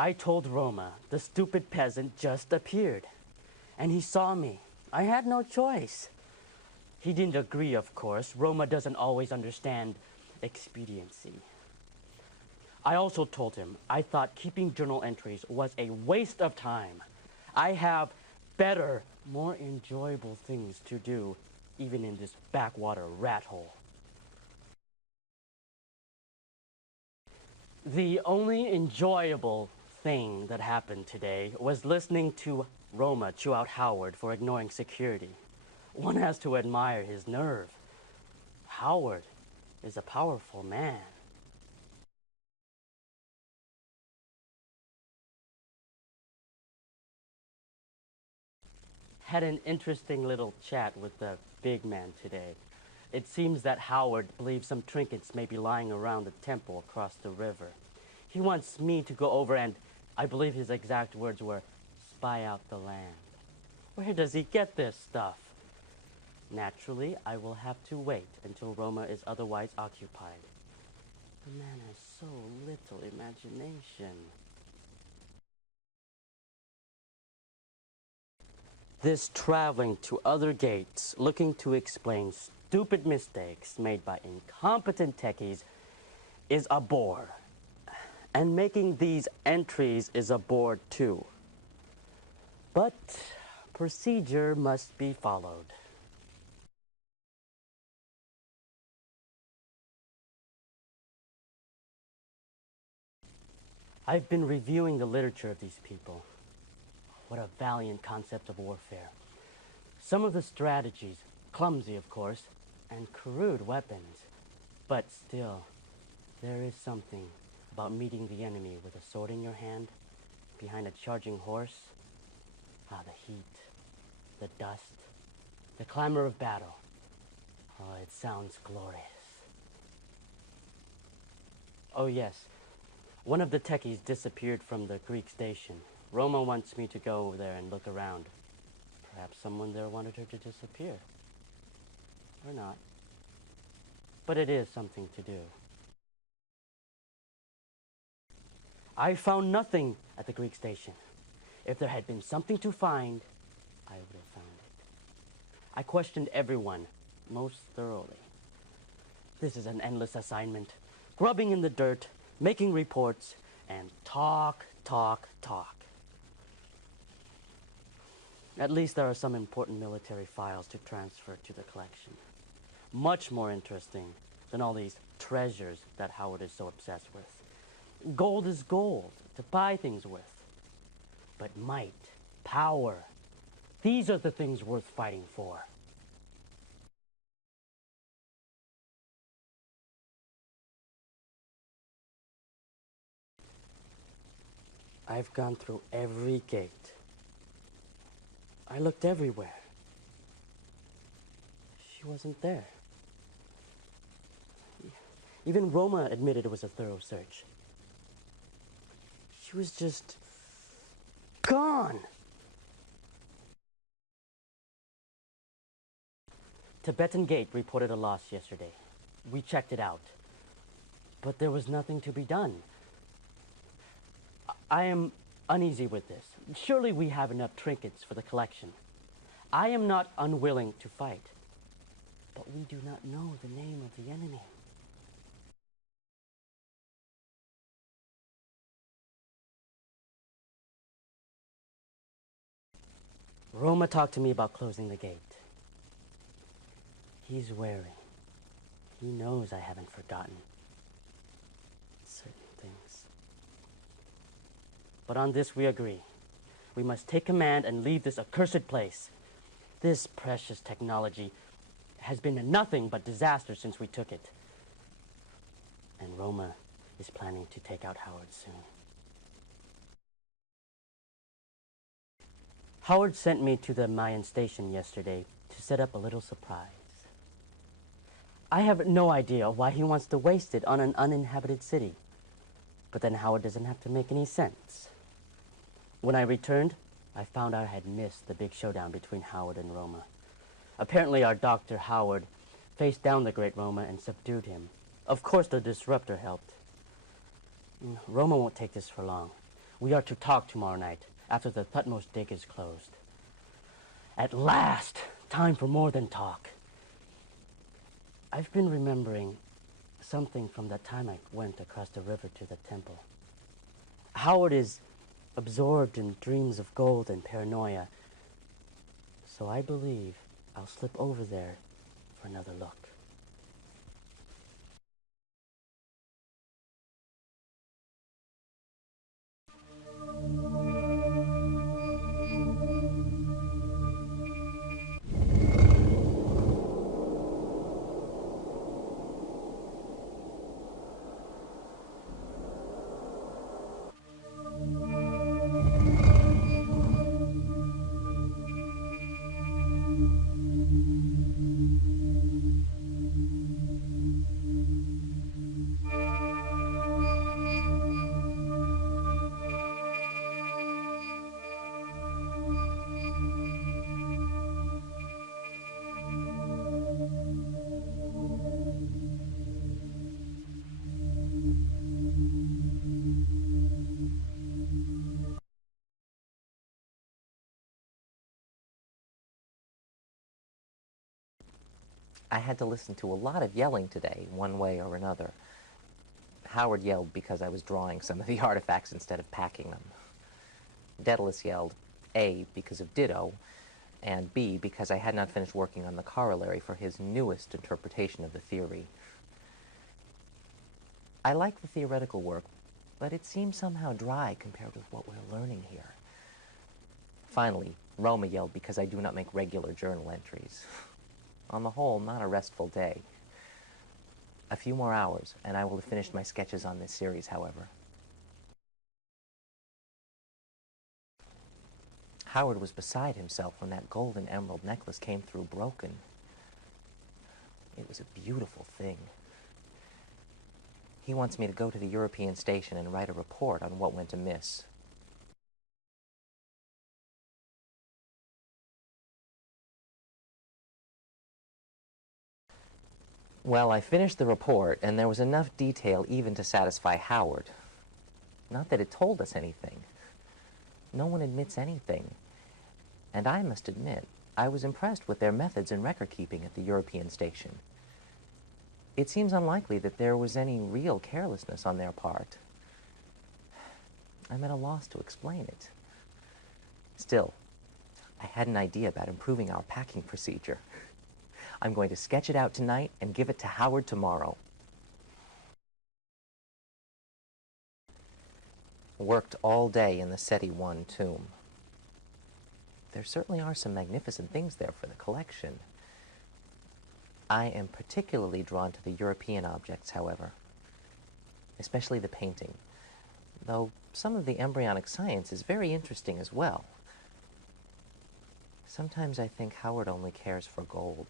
I told Roma the stupid peasant just appeared, and he saw me. I had no choice. He didn't agree, of course. Roma doesn't always understand expediency. I also told him I thought keeping journal entries was a waste of time. I have better, more enjoyable things to do, even in this backwater rat hole. The only enjoyable thing that happened today was listening to Roma chew out Howard for ignoring security. One has to admire his nerve. Howard is a powerful man. Had an interesting little chat with the big man today. It seems that Howard believes some trinkets may be lying around the temple across the river. He wants me to go over and, I believe his exact words were, spy out the land. Where does he get this stuff? Naturally, I will have to wait until Roma is otherwise occupied. The man has so little imagination. This traveling to other gates, looking to explain stupid mistakes made by incompetent techies, is a bore. And making these entries is a bore too. But procedure must be followed. I've been reviewing the literature of these people. What a valiant concept of warfare. Some of the strategies, clumsy of course, and crude weapons. But still, there is something about meeting the enemy with a sword in your hand, behind a charging horse. Ah, the heat, the dust, the clamor of battle. Oh, it sounds glorious. Oh yes, one of the techies disappeared from the Greek station. Roma wants me to go over there and look around. Perhaps someone there wanted her to disappear. Or not. But it is something to do. I found nothing at the Greek station. If there had been something to find, I would have found it. I questioned everyone most thoroughly. This is an endless assignment. Grubbing in the dirt, making reports, and talk. At least there are some important military files to transfer to the collection. Much more interesting than all these treasures that Howard is so obsessed with. Gold is gold to buy things with. But might, power, these are the things worth fighting for. I've gone through every gate. I looked everywhere. She wasn't there. Even Roma admitted it was a thorough search. She was just gone. Tibetan Gate reported a loss yesterday. We checked it out. But there was nothing to be done. I am uneasy with this. Surely we have enough trinkets for the collection. I am not unwilling to fight. But we do not know the name of the enemy. Roma talked to me about closing the gate. He's wary. He knows I haven't forgotten certain things. But on this we agree. We must take command and leave this accursed place. This precious technology has been nothing but disaster since we took it. And Roma is planning to take out Howard soon. Howard sent me to the Mayan station yesterday to set up a little surprise. I have no idea why he wants to waste it on an uninhabited city. But then Howard doesn't have to make any sense. When I returned, I found I had missed the big showdown between Howard and Roma. Apparently our Dr. Howard faced down the great Roma and subdued him. Of course the disruptor helped. Roma won't take this for long. We are to talk tomorrow night, after the Thutmose dig is closed. At last! Time for more than talk. I've been remembering something from that time I went across the river to the temple. Howard is absorbed in dreams of gold and paranoia, so I believe I'll slip over there for another look. I had to listen to a lot of yelling today, one way or another. Howard yelled because I was drawing some of the artifacts instead of packing them. Daedalus yelled, A, because of Ditto, and B, because I had not finished working on the corollary for his newest interpretation of the theory. I like the theoretical work, but it seems somehow dry compared with what we're learning here. Finally, Roma yelled because I do not make regular journal entries. On the whole, not a restful day. A few more hours, and I will have finished my sketches on this series, however. Howard was beside himself when that gold and emerald necklace came through broken. It was a beautiful thing. He wants me to go to the European station and write a report on what went amiss. Well, I finished the report, and there was enough detail even to satisfy Howard. Not that it told us anything. No one admits anything. And I must admit, I was impressed with their methods in record-keeping at the European station. It seems unlikely that there was any real carelessness on their part. I'm at a loss to explain it. Still, I had an idea about improving our packing procedure. I'm going to sketch it out tonight and give it to Howard tomorrow. Worked all day in the SETI 1 tomb. There certainly are some magnificent things there for the collection. I am particularly drawn to the European objects, however, especially the painting, though some of the embryonic science is very interesting as well. Sometimes I think Howard only cares for gold.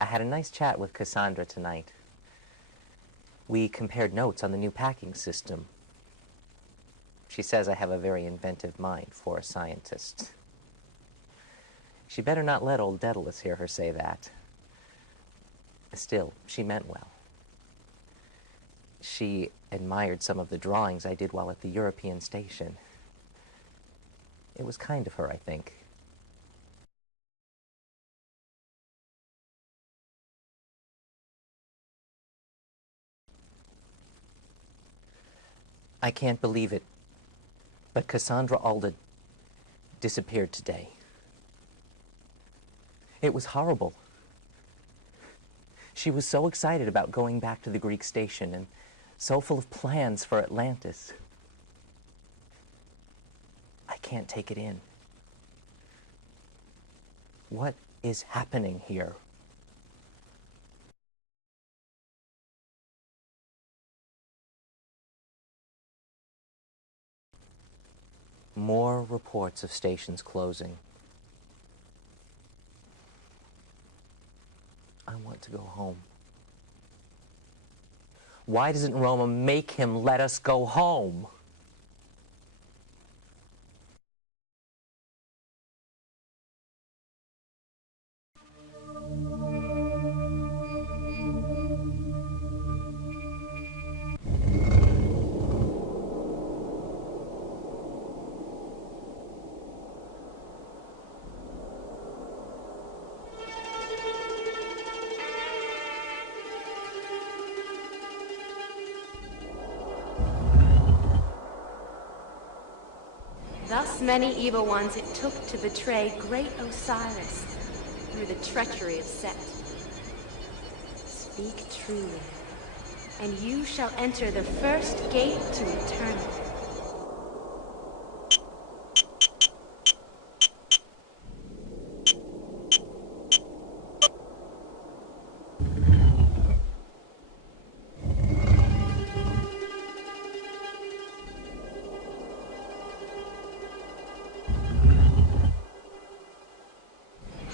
I had a nice chat with Cassandra tonight. We compared notes on the new packing system. She says I have a very inventive mind for a scientist. She better not let old Daedalus hear her say that. Still, she meant well. She admired some of the drawings I did while at the European station. It was kind of her, I think. I can't believe it, but Cassandra Alda disappeared today. It was horrible. She was so excited about going back to the Greek station and so full of plans for Atlantis. I can't take it in. What is happening here? More reports of stations closing. I want to go home. Why doesn't Roma make him let us go home? many evil ones it took to betray great Osiris through the treachery of Set. Speak truly, and you shall enter the first gate to eternity.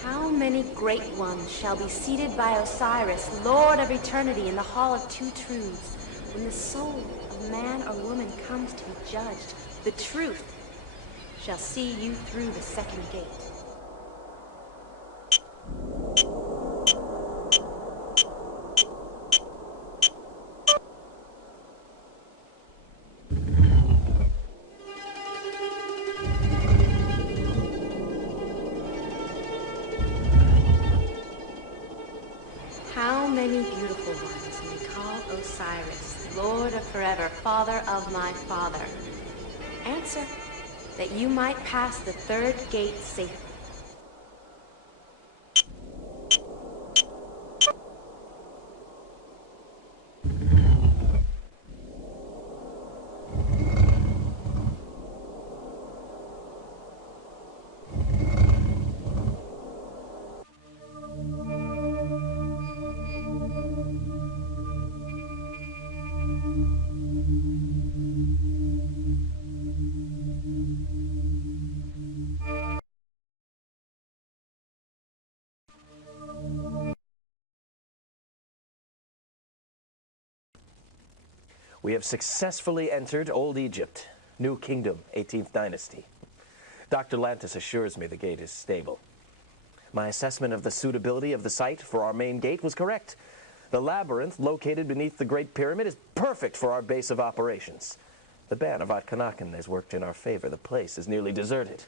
How many great ones shall be seated by Osiris, Lord of Eternity, in the Hall of Two Truths, when the soul of man or woman comes to be judged? The truth shall see you through the second gate. How many beautiful ones may call Osiris, Lord of Forever, Father of my Father? Answer, that you might pass the third gate safely. We have successfully entered Old Egypt, New Kingdom, 18th Dynasty. Dr. Lantis assures me the gate is stable. My assessment of the suitability of the site for our main gate was correct. The labyrinth located beneath the Great Pyramid is perfect for our base of operations. The ban of Atkanakan has worked in our favor. The place is nearly deserted.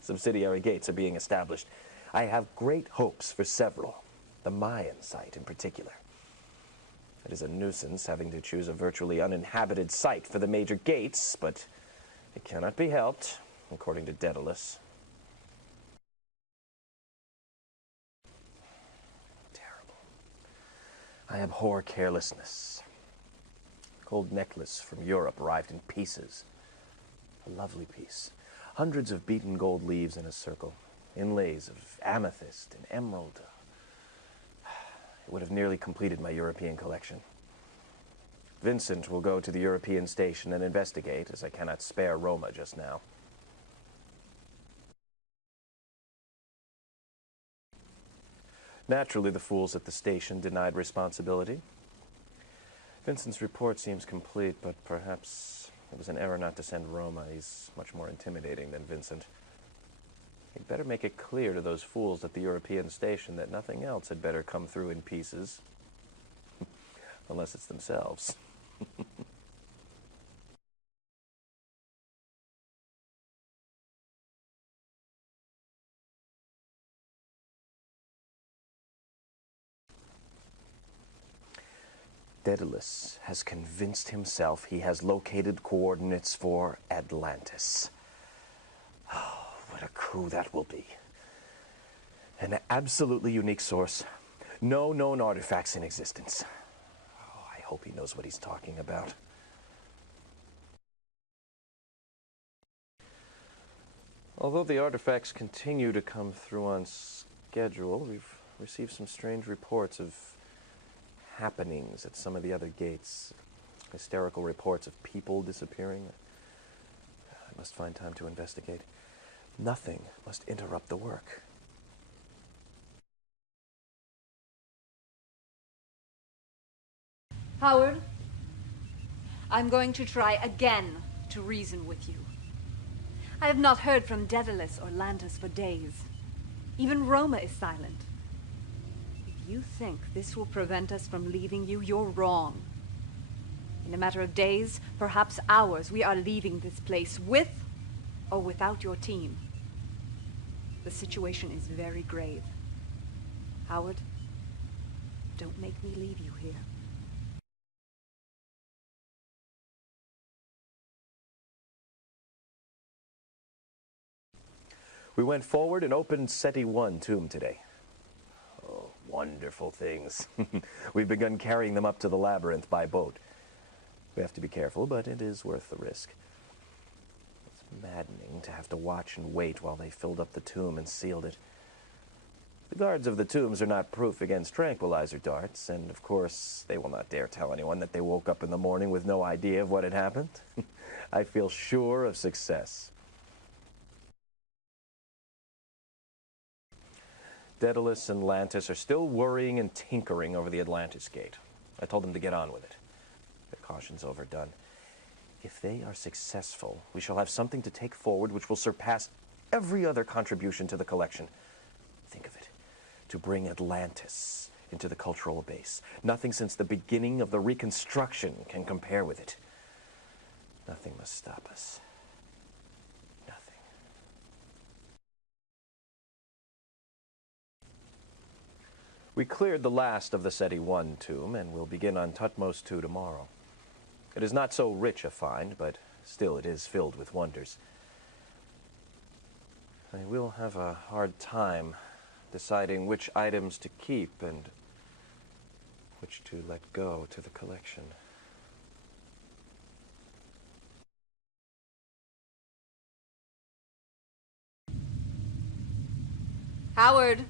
Subsidiary gates are being established. I have great hopes for several, the Mayan site in particular. It is a nuisance having to choose a virtually uninhabited site for the major gates, but it cannot be helped, according to Daedalus. Terrible. I abhor carelessness. A gold necklace from Europe arrived in pieces. A lovely piece. Hundreds of beaten gold leaves in a circle. Inlays of amethyst and emerald. It would have nearly completed my European collection. Vincent will go to the European station and investigate, as I cannot spare Roma just now. Naturally, the fools at the station denied responsibility. Vincent's report seems complete, but perhaps it was an error not to send Roma. He's much more intimidating than Vincent. He'd better make it clear to those fools at the European station that nothing else had better come through in pieces. Unless it's themselves. Daedalus has convinced himself he has located coordinates for Atlantis. Oh, what a coup that will be. An absolutely unique source. No known artifacts in existence. Oh, I hope he knows what he's talking about. Although the artifacts continue to come through on schedule, we've received some strange reports of happenings at some of the other gates. Hysterical reports of people disappearing. I must find time to investigate. Nothing must interrupt the work. Howard, I'm going to try again to reason with you. I have not heard from Daedalus or Lantis for days. Even Roma is silent. If you think this will prevent us from leaving you, you're wrong. In a matter of days, perhaps hours, we are leaving this place with or without your team. The situation is very grave. Howard, don't make me leave you here. We went forward and opened SETI 1 tomb today. Oh, wonderful things. We've begun carrying them up to the labyrinth by boat. We have to be careful, but it is worth the risk. It's maddening to have to watch and wait while they filled up the tomb and sealed it. The guards of the tombs are not proof against tranquilizer darts, and of course, they will not dare tell anyone that they woke up in the morning with no idea of what had happened. I feel sure of success. Daedalus and Lantis are still worrying and tinkering over the Atlantis Gate. I told them to get on with it. Their caution's overdone. If they are successful, we shall have something to take forward which will surpass every other contribution to the collection. Think of it. To bring Atlantis into the cultural base. Nothing since the beginning of the Reconstruction can compare with it. Nothing must stop us. Nothing. We cleared the last of the SETI 1 tomb, and we'll begin on Tutmos 2 tomorrow. It is not so rich a find, but still it is filled with wonders. I will have a hard time deciding which items to keep and which to let go to the collection. Howard,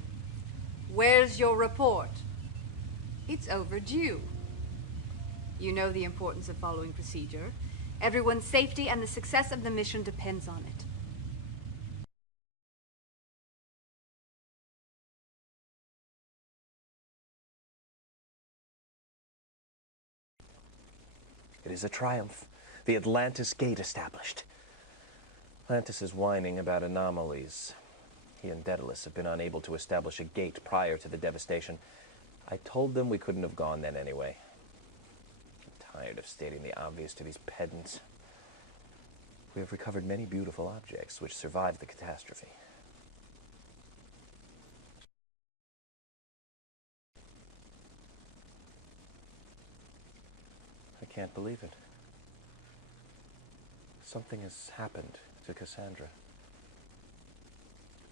where's your report? It's overdue. You know the importance of following procedure. Everyone's safety and the success of the mission depends on it. It is a triumph. The Atlantis Gate established. Atlantis is whining about anomalies. He and Daedalus have been unable to establish a gate prior to the devastation. I told them we couldn't have gone then anyway. I'm tired of stating the obvious to these pedants. We have recovered many beautiful objects which survived the catastrophe. I can't believe it. Something has happened to Cassandra.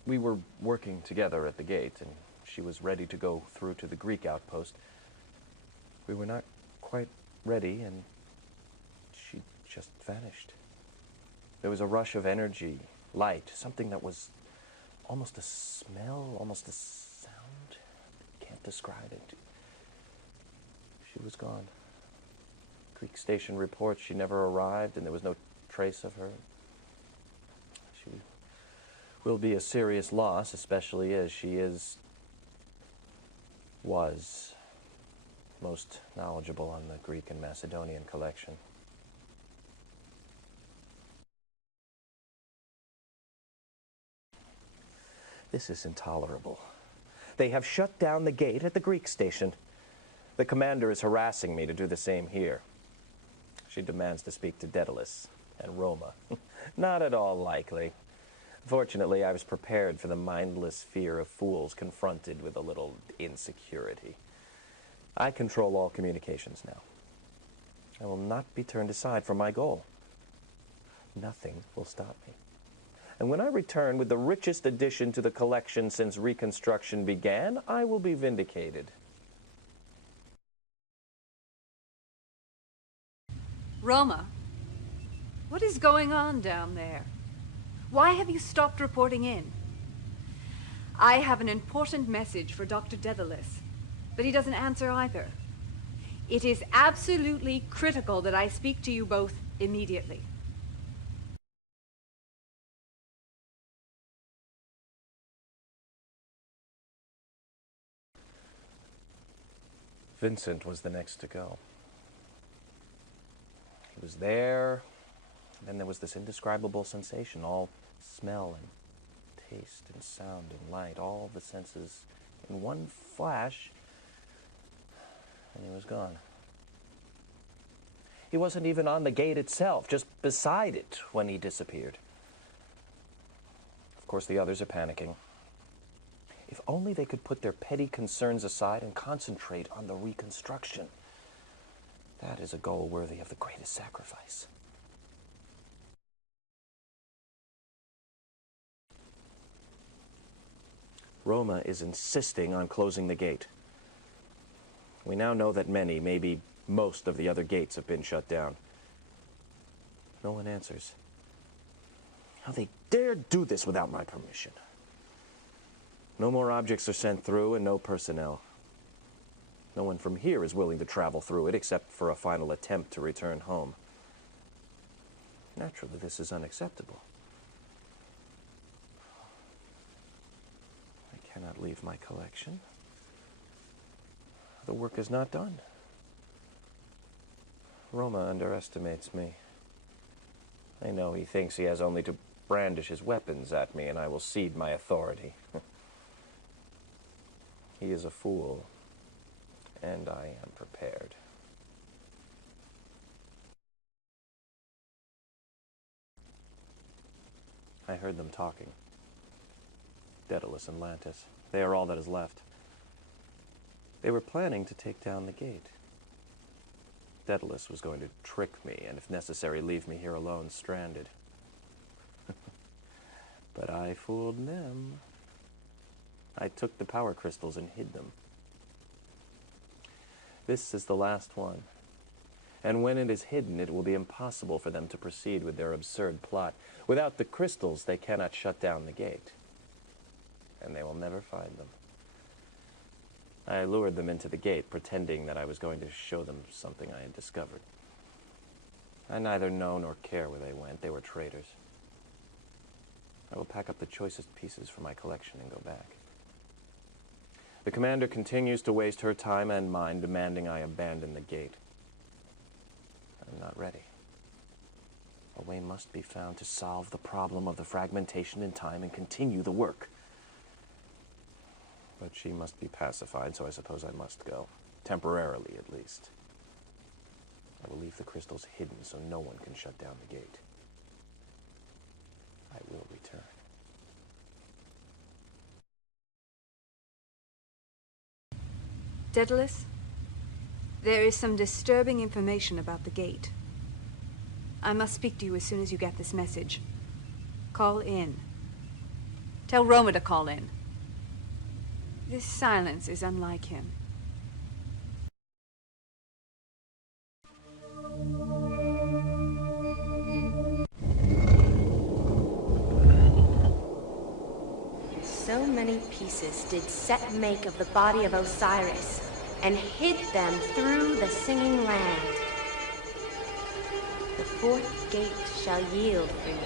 We were working together at the gate, and she was ready to go through to the Greek outpost. We were not quite ready, and she just vanished. There was a rush of energy, light, something that was almost a smell, almost a sound. Can't describe it. She was gone. Greek station reports she never arrived, and there was no trace of her. She will be a serious loss, especially as she was most knowledgeable on the Greek and Macedonian collection. This is intolerable. They have shut down the gate at the Greek station. The commander is harassing me to do the same here. She demands to speak to Daedalus and Roma. Not at all likely. Fortunately, I was prepared for the mindless fear of fools confronted with a little insecurity. I control all communications now. I will not be turned aside from my goal. Nothing will stop me. And when I return with the richest addition to the collection since Reconstruction began, I will be vindicated. Roma, what is going on down there? Why have you stopped reporting in? I have an important message for Dr. Daedalus, but he doesn't answer either. It is absolutely critical that I speak to you both immediately. Vincent was the next to go. He was there, and then there was this indescribable sensation, all smell and taste and sound and light, all the senses in one flash, and he was gone. He wasn't even on the gate itself, just beside it when he disappeared. Of course, the others are panicking. If only they could put their petty concerns aside and concentrate on the reconstruction. That is a goal worthy of the greatest sacrifice. Roma is insisting on closing the gate. We now know that many, maybe most of the other gates have been shut down. No one answers. How they dare do this without my permission. No more objects are sent through and no personnel. No one from here is willing to travel through it except for a final attempt to return home. Naturally, this is unacceptable. I cannot leave my collection. The work is not done. Roma underestimates me. I know he thinks he has only to brandish his weapons at me and I will cede my authority. He is a fool, and I am prepared. I heard them talking. Daedalus and Lantis. They are all that is left. They were planning to take down the gate. Daedalus was going to trick me, and if necessary, leave me here alone, stranded. But I fooled them. I took the power crystals and hid them. This is the last one. And when it is hidden, it will be impossible for them to proceed with their absurd plot. Without the crystals, they cannot shut down the gate. And they will never find them. I lured them into the gate, pretending that I was going to show them something I had discovered. I neither know nor care where they went. They were traitors. I will pack up the choicest pieces from my collection and go back. The commander continues to waste her time and mine, demanding I abandon the gate. I'm not ready. A way must be found to solve the problem of the fragmentation in time and continue the work. But she must be pacified, so I suppose I must go. Temporarily, at least. I will leave the crystals hidden so no one can shut down the gate. I will return. Daedalus, there is some disturbing information about the gate. I must speak to you as soon as you get this message. Call in. Tell Roma to call in. This silence is unlike him. So many pieces did Set make of the body of Osiris, and hid them through the singing land. The fourth gate shall yield for you.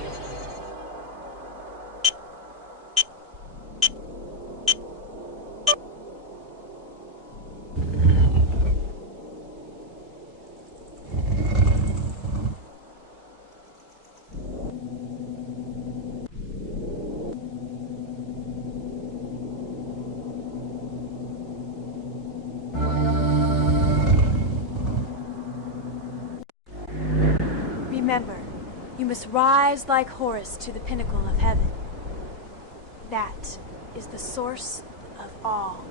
Remember, you must rise like Horus to the pinnacle of heaven. That is the source of all.